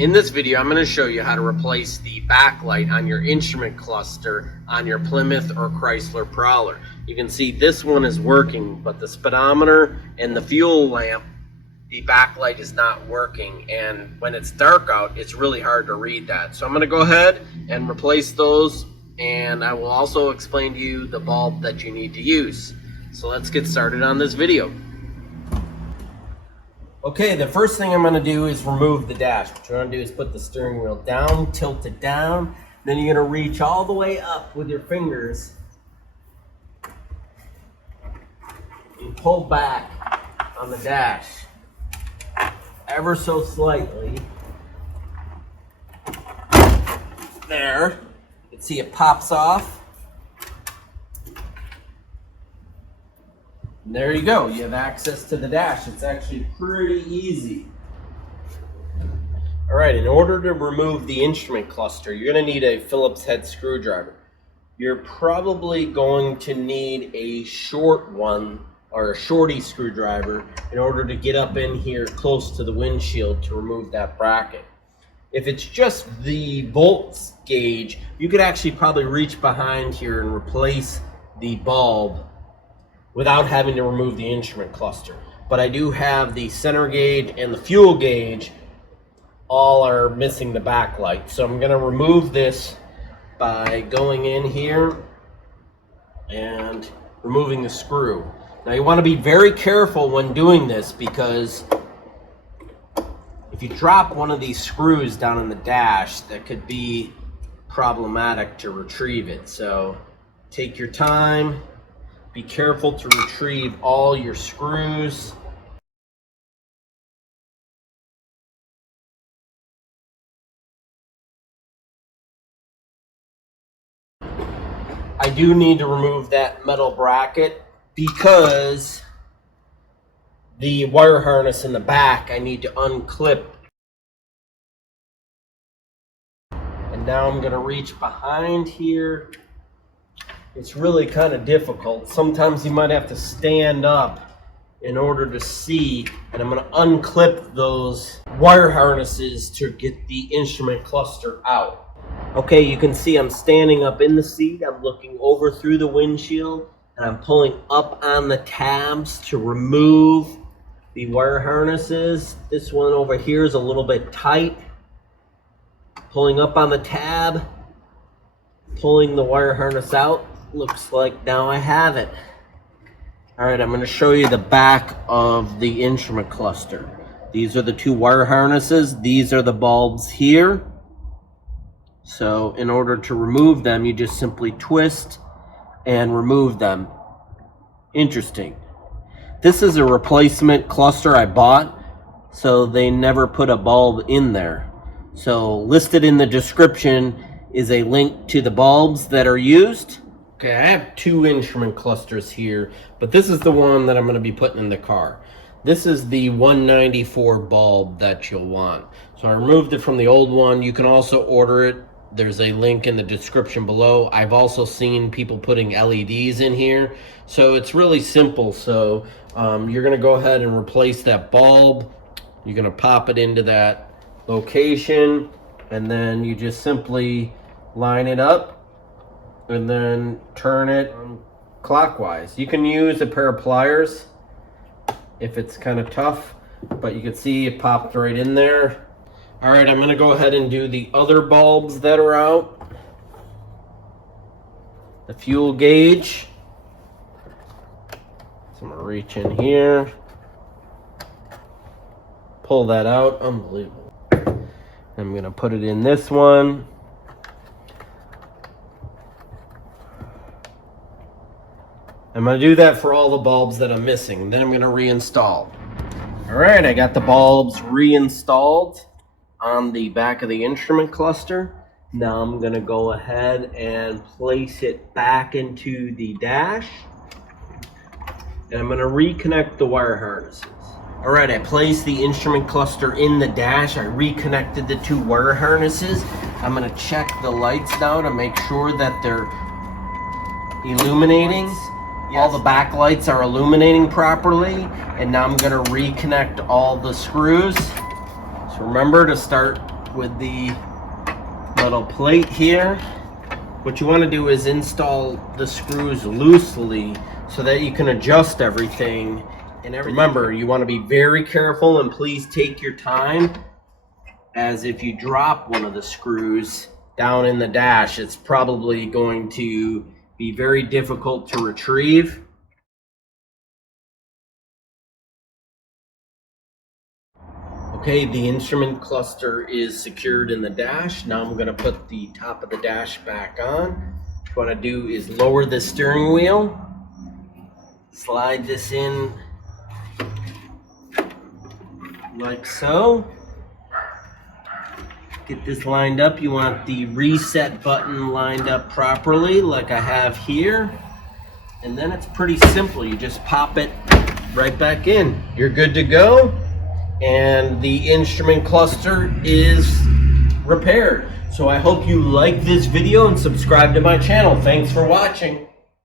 In this video, I'm going to show you how to replace the backlight on your instrument cluster on your Plymouth or Chrysler Prowler. You can see this one is working, but the speedometer and the fuel lamp, the backlight is not working. And when it's dark out, it's really hard to read that. So I'm going to go ahead and replace those, and I will also explain to you the bulb that you need to use. So let's get started on this video. Okay, the first thing I'm going to do is remove the dash. What you're going to do is put the steering wheel down, tilt it down, then you're going to reach all the way up with your fingers and pull back on the dash ever so slightly. There, you can see it pops off. And there you go, you have access to the dash. It's actually pretty easy. All right, in order to remove the instrument cluster, you're going to need a Phillips head screwdriver. You're probably going to need a short one or a shorty screwdriver in order to get up in here close to the windshield to remove that bracket. If it's just the volts gauge, you could actually probably reach behind here and replace the bulb without having to remove the instrument cluster. But I do have the center gauge and the fuel gauge all are missing the backlight. So I'm going to remove this by going in here and removing the screw. Now you want to be very careful when doing this, because if you drop one of these screws down in the dash, that could be problematic to retrieve it. So take your time. Be careful to retrieve all your screws. I do need to remove that metal bracket because the wire harness in the back I need to unclip. And now I'm going to reach behind here. It's really kind of difficult. Sometimes you might have to stand up in order to see, and I'm going to unclip those wire harnesses to get the instrument cluster out. Okay, you can see I'm standing up in the seat. I'm looking over through the windshield, and I'm pulling up on the tabs to remove the wire harnesses. This one over here is a little bit tight. Pulling up on the tab, pulling the wire harness out. Looks like now I have it. All right, I'm going to show you the back of the instrument cluster. These are the two wire harnesses. These are the bulbs here. So in order to remove them, you just simply twist and remove them. Interesting. This is a replacement cluster I bought, so they never put a bulb in there. So listed in the description is a link to the bulbs that are used. Okay, I have two instrument clusters here, but this is the one that I'm going to be putting in the car. This is the 194 bulb that you'll want. So I removed it from the old one. You can also order it. There's a link in the description below. I've also seen people putting LEDs in here. So it's really simple. So you're going to go ahead and replace that bulb. You're going to pop it into that location, and then you just simply line it up and then turn it clockwise. You can use a pair of pliers if it's kind of tough, but you can see it popped right in there. All right, I'm going to go ahead and do the other bulbs that are out. The fuel gauge. So I'm going to reach in here, pull that out. Unbelievable. I'm going to put it in this one. I'm going to do that for all the bulbs that I'm missing. Then I'm going to reinstall. All right, I got the bulbs reinstalled on the back of the instrument cluster. Now I'm going to go ahead and place it back into the dash. And I'm going to reconnect the wire harnesses. All right, I placed the instrument cluster in the dash. I reconnected the two wire harnesses. I'm going to check the lights now to make sure that they're illuminating. All the backlights are illuminating properly. And now I'm going to reconnect all the screws. So remember to start with the metal plate here. What you want to do is install the screws loosely so that you can adjust everything. And remember, you want to be very careful and please take your time, as if you drop one of the screws down in the dash, it's probably going to be very difficult to retrieve. Okay, the instrument cluster is secured in the dash. Now I'm going to put the top of the dash back on. What I do is lower the steering wheel, slide this in like so. Get this lined up. You want the reset button lined up properly like I have here. And then it's pretty simple. You just pop it right back in. You're good to go. And the instrument cluster is repaired. So I hope you like this video and subscribe to my channel. Thanks for watching.